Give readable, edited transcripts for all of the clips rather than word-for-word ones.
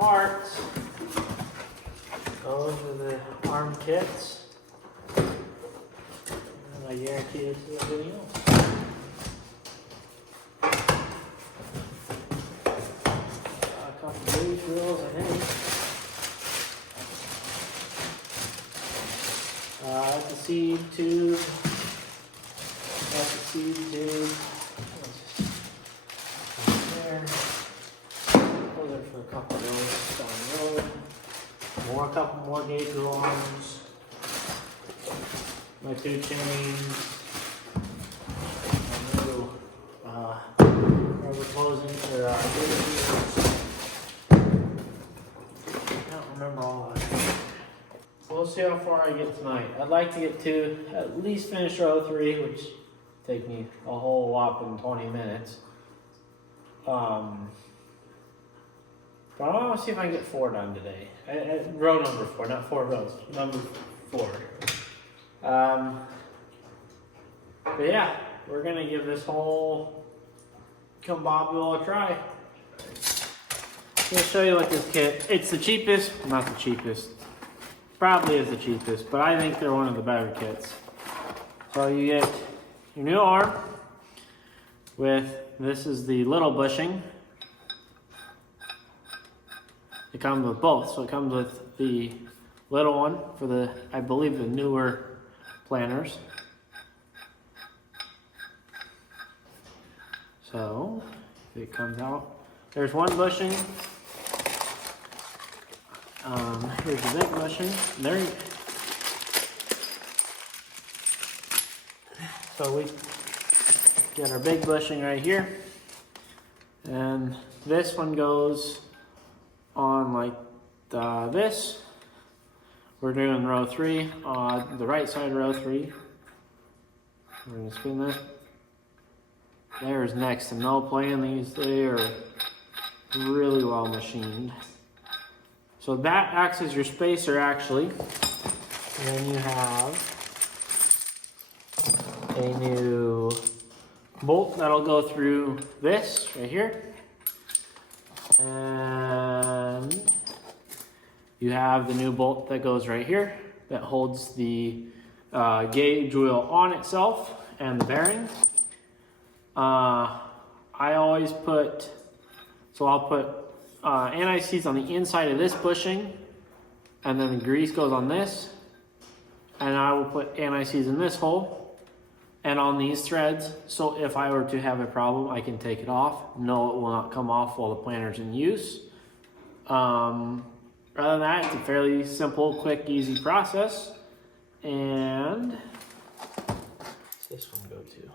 parts. Those are the arm kits. And I guarantee this is everything else. A couple gauge drills, I think. That's the seed tube. That's the seed tube. There. Those are for a couple of those down the road. A couple more gauge drill arms. My 2 chains. My new rubber closing for gauges. I don't remember all of that. So we'll see how far I get tonight. I'd like to get to at least finish row 3, which take me a whole whopping 20 minutes. But I want to see if I can get 4 done today. Row number 4, not 4 rows. Number 4. But yeah, we're gonna give this whole combobule a try. I'm gonna show you what this kit. It's the cheapest, not the cheapest. Probably is the cheapest, but I think they're one of the better kits. So you get your new arm with, this is the little bushing. It comes with both, so it comes with the little one for the, I believe, the newer planners. So, if it comes out, there's one bushing. Here's the big bushing. There. So we get our big bushing right here, and this one goes on like this. We're doing row 3 on the right side of row 3. We're gonna spin this. There's next to no play in these. They are really well machined. So that acts as your spacer actually. And then you have a new bolt that'll go through this right here. And you have the new bolt that goes right here that holds the gauge wheel on itself and the bearing. I always put, so I'll put anti-seize on the inside of this bushing, and then the grease goes on this, and I will put anti-seize in this hole and on these threads, so if I were to have a problem I can take it off. No, it will not come off while the planner's in use. Other than that, it's a fairly simple, quick, easy process. And this one go to?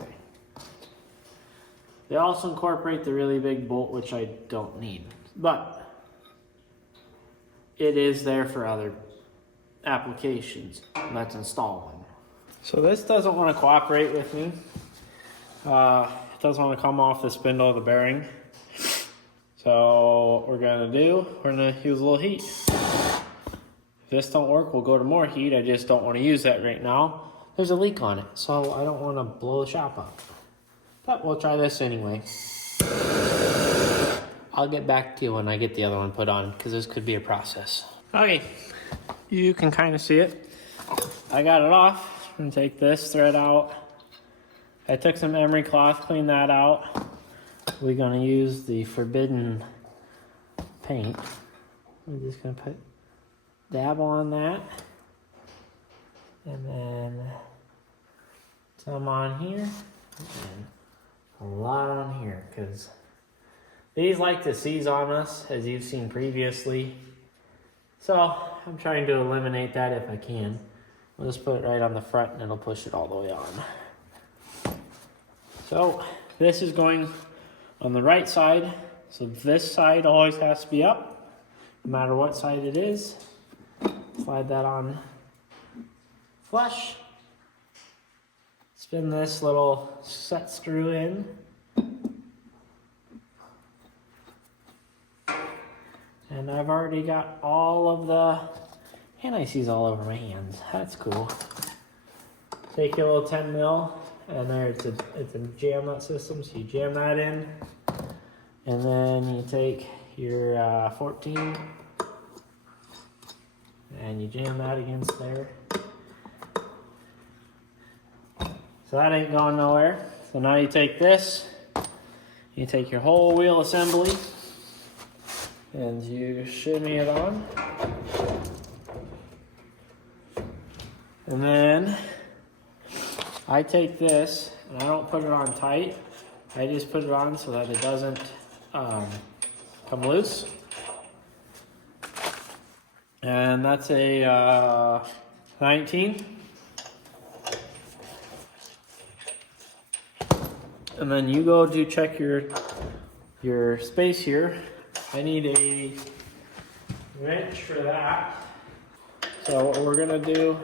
Okay. They also incorporate the really big bolt, which I don't need, but it is there for other applications. Let's install one. So this doesn't want to cooperate with me. It doesn't want to come off the spindle of the bearing. So what we're gonna do, we're gonna use a little heat. If this don't work, we'll go to more heat. I just don't want to use that right now. There's a leak on it, so I don't want to blow the shop up. But we'll try this anyway. I'll get back to you when I get the other one put on, because this could be a process. Okay, you can kind of see it. I got it off. I'm gonna take this thread out. I took some emery cloth, cleaned that out. We're gonna use the forbidden paint. We're just gonna put dab on that, and then some on here, and a lot on here, because these like to seize on us, as you've seen previously. So I'm trying to eliminate that if I can. I'll just put it right on the front and it'll push it all the way on. So this is going on the right side. So this side always has to be up, no matter what side it is. Slide that on flush. Spin this little set screw in. And I've already got all of the anti-seize all over my hands. That's cool. Take your little 10 mil, and there it's a jam nut system, so you jam that in. And then you take your 14, and you jam that against there. So that ain't going nowhere. So now you take this, you take your whole wheel assembly, and you shimmy it on. And then I take this, and I don't put it on tight. I just put it on so that it doesn't come loose. And that's a 19. And then you go to check your space here. I need a wrench for that. So what we're gonna do,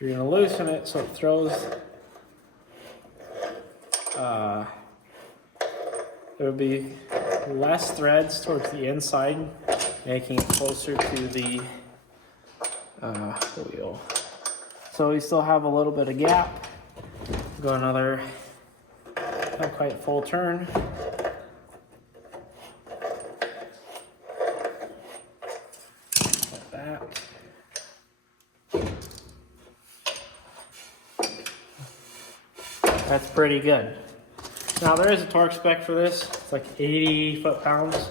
you're gonna loosen it so it throws, there will be less threads towards the inside, making it closer to the wheel. So we still have a little bit of gap. Go another, not quite full turn. Like that. That's pretty good. Now there is a torque spec for this. It's like 80 foot-pounds.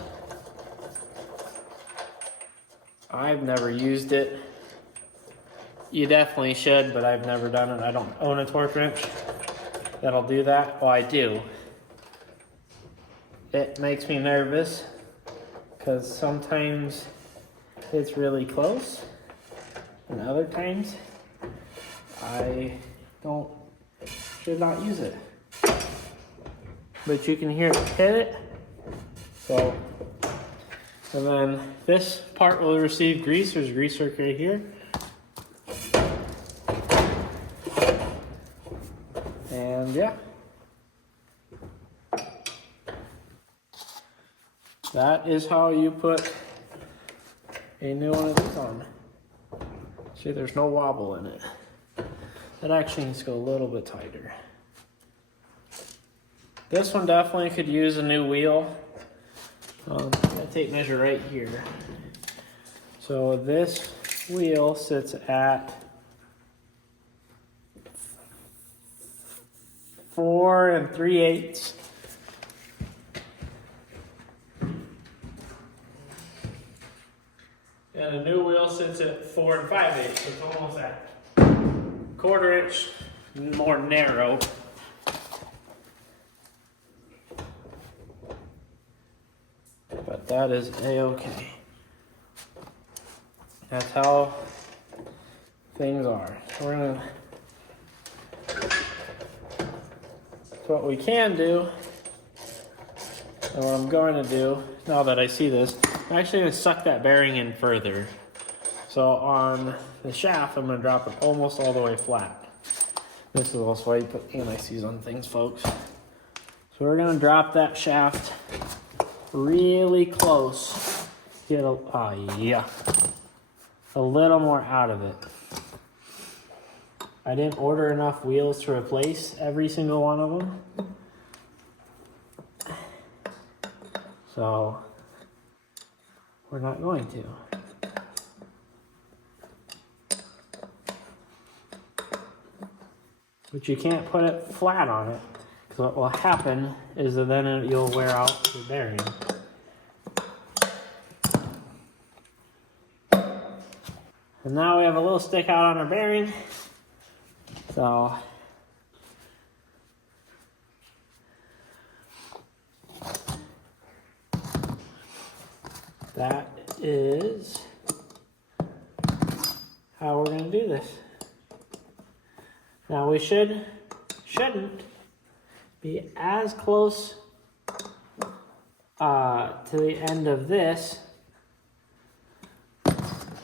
I've never used it. You definitely should, but I've never done it. I don't own a torque wrench that'll do that. Well, I do. It makes me nervous because sometimes it's really close, and other times I should not use it. But you can hear it hit it. So, and then this part will receive grease. There's a grease work right here. And yeah, that is how you put a new one of these on. See, there's no wobble in it. That actually needs to go a little bit tighter. This one definitely could use a new wheel. I'm gonna tape measure right here. So this wheel sits at 4 3/8. And a new wheel sits at 4 5/8. So it's almost at 1/4 inch more narrow. But that is a-okay. That's how things are. So we're gonna, so what we can do, and what I'm going to do, now that I see this, I'm actually going to suck that bearing in further. So on the shaft, I'm going to drop it almost all the way flat. This is also why you put anti-seize on things, folks. So we're going to drop that shaft really close. Get a little more out of it. I didn't order enough wheels to replace every single one of them. So we're not going to. But you can't put it flat on it, because what will happen is that then you'll wear out the bearing. And now we have a little stick out on our bearing. So that is how we're going to do this. Now we shouldn't be as close to the end of this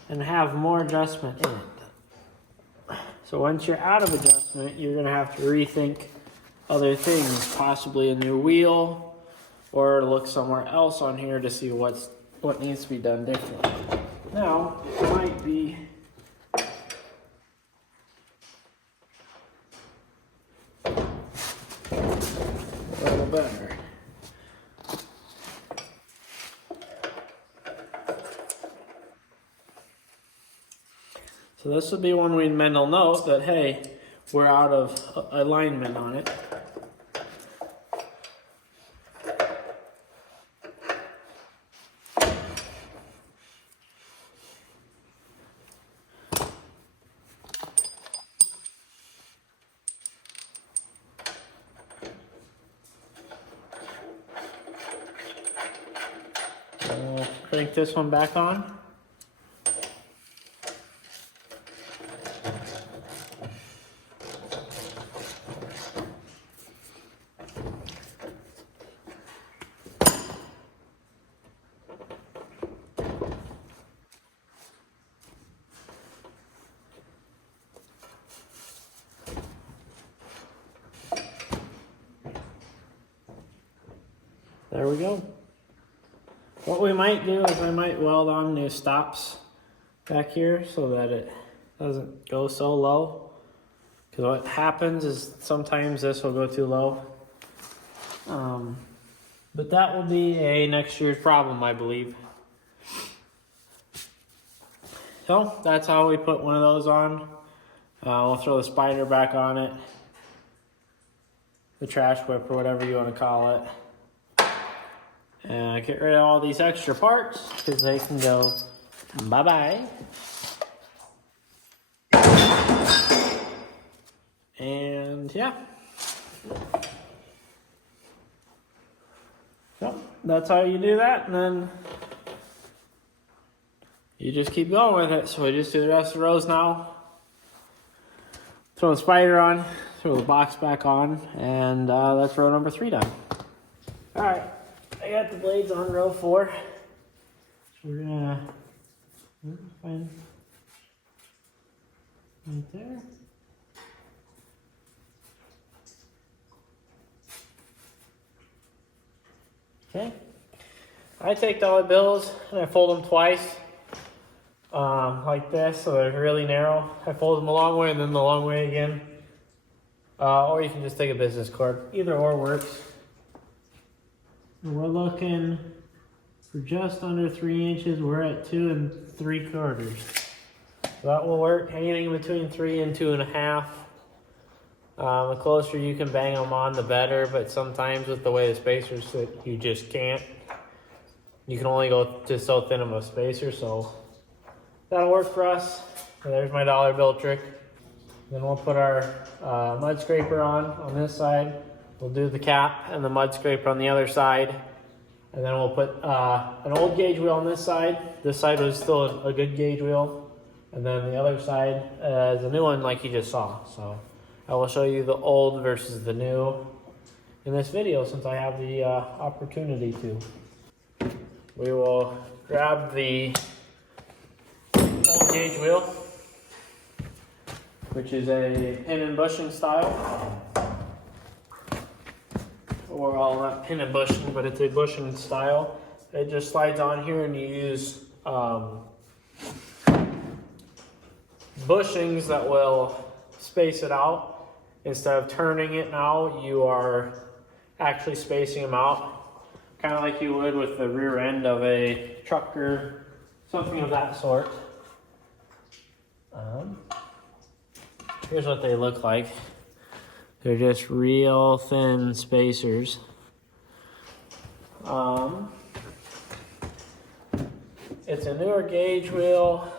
and have more adjustment in it. So once you're out of adjustment, you're going to have to rethink other things, possibly a new wheel, or look somewhere else on here to see what needs to be done differently. Now, it might be a little better. So this would be one when they'll note that, hey, we're out of alignment on it. We'll crank this one back on. There we go. What we might do is I might weld on new stops back here so that it doesn't go so low. Because what happens is sometimes this will go too low. But that will be a next year's problem, I believe. So that's how we put one of those on. We'll throw the spider back on it. The trash whip or whatever you want to call it. And get rid of all these extra parts because they can go bye-bye. And yeah. So that's how you do that, and then you just keep going with it. So we just do the rest of the rows now. Throw the spider on, throw the box back on, and that's row number 3 done. All right. I got the blades on row 4. So we're gonna find right there. Okay. I take dollar bills and I fold them twice, like this, so they're really narrow. I fold them a long way and then the long way again. Or you can just take a business card. Either or works. We're looking for just under 3 inches. We're at 2 3/4. So that will work. Anything between 3 and 2.5. The closer you can bang them on, the better. But sometimes with the way the spacers sit, you just can't. You can only go to so thin of a spacer. So that'll work for us. So there's my dollar bill trick. Then we'll put our mud scraper on this side. We'll do the cap and the mud scraper on the other side. And then we'll put an old gauge wheel on this side. This side was still a good gauge wheel. And then the other side is a new one like you just saw. So I will show you the old versus the new in this video since I have the opportunity to. We will grab the old gauge wheel, which is a pin and bushing style. Or well, not pin and bushing, but it's a bushing style. It just slides on here and you use bushings that will space it out. Instead of turning it now, you are actually spacing them out. Kind of like you would with the rear end of a truck or something of that sort. Here's what they look like. They're just real thin spacers. It's a newer gauge wheel,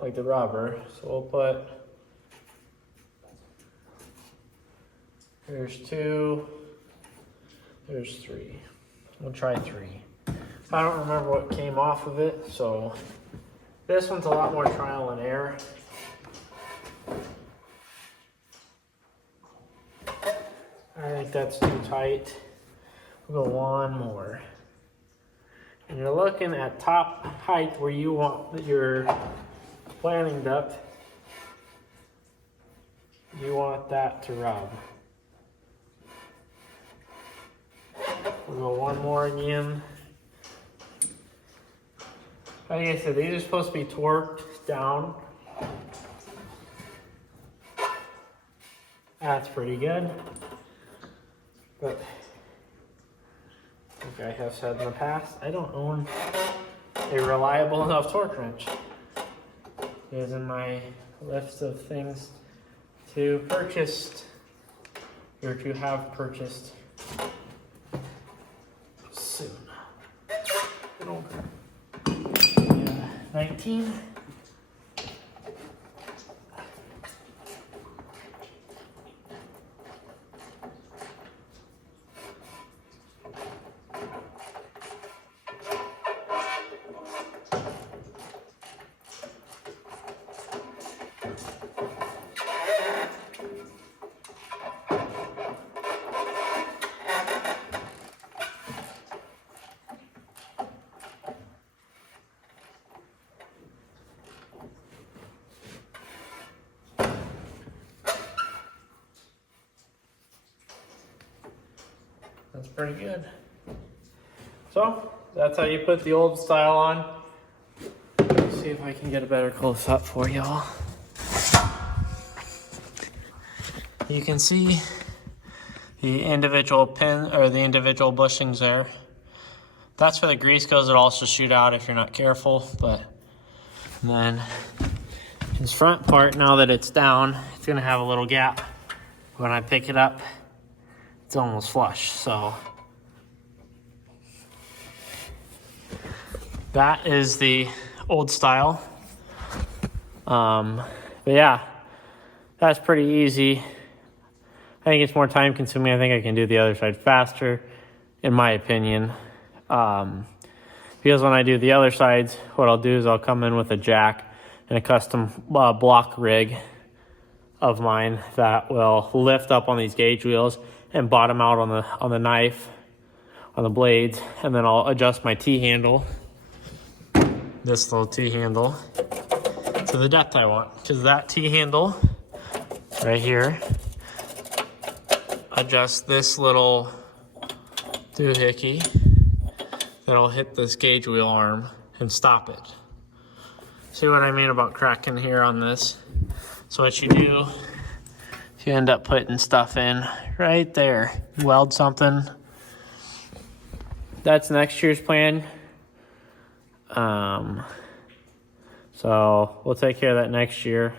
like the rubber. So we'll put, there's 2, there's 3. We'll try 3. I don't remember what came off of it, so this one's a lot more trial and error. I think that's too tight. We'll go one more. And you're looking at top height where you want your planning depth. You want that to rub. We'll go one more again. Like I said, these are supposed to be torqued down. That's pretty good. But like I have said in the past, I don't own a reliable enough torque wrench. is in my list of things to purchase or to have purchased soon. Yeah, 19. That's pretty good. So that's how you put the old style on. Let's see if I can get a better close up for y'all. You can see the individual pin or the individual bushings there. That's where the grease goes. It'll also shoot out if you're not careful. But then this front part, now that it's down, it's gonna have a little gap. When I pick it up, it's almost flush. So that is the old style. But yeah, that's pretty easy. I think it's more time consuming. I think I can do the other side faster, in my opinion. Because when I do the other sides, what I'll do is I'll come in with a jack and a custom block rig of mine that will lift up on these gauge wheels and bottom out on the knife, on the blades, and then I'll adjust my T-handle, this little T-handle, to the depth I want. Because that T-handle right here adjusts this little doohickey that'll hit this gauge wheel arm and stop it. See what I mean about cracking here on this? So what you do, you end up putting stuff in right there. You weld something. That's next year's plan. So we'll take care of that next year.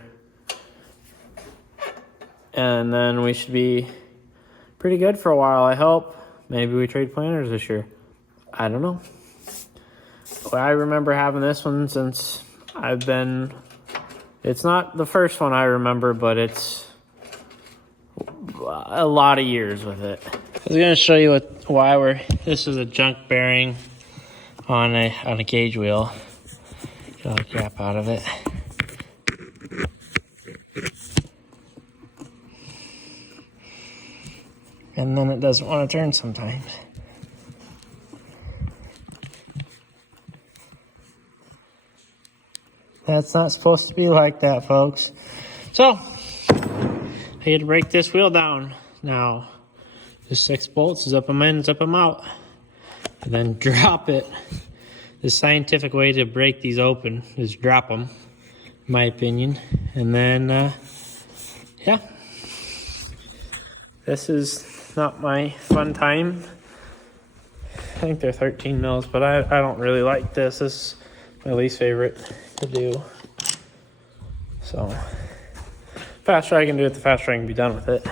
And then we should be pretty good for a while, I hope. Maybe we trade planners this year. I don't know. Well, I remember having this one since I've been... It's not the first one I remember, but it's a lot of years with it. I was going to show you why this is a junk bearing on a gauge wheel. Get all the crap out of it. And then it doesn't want to turn sometimes. That's not supposed to be like that, folks. So, I had to break this wheel down. Now, the 6 bolts, zip them in, zip them out, and then drop it. The scientific way to break these open is drop them, in my opinion. And then, yeah. This is not my fun time. I think they're 13 mils, but I don't really like this. This is my least favorite to do. So, faster I can do it, the faster I can be done with it.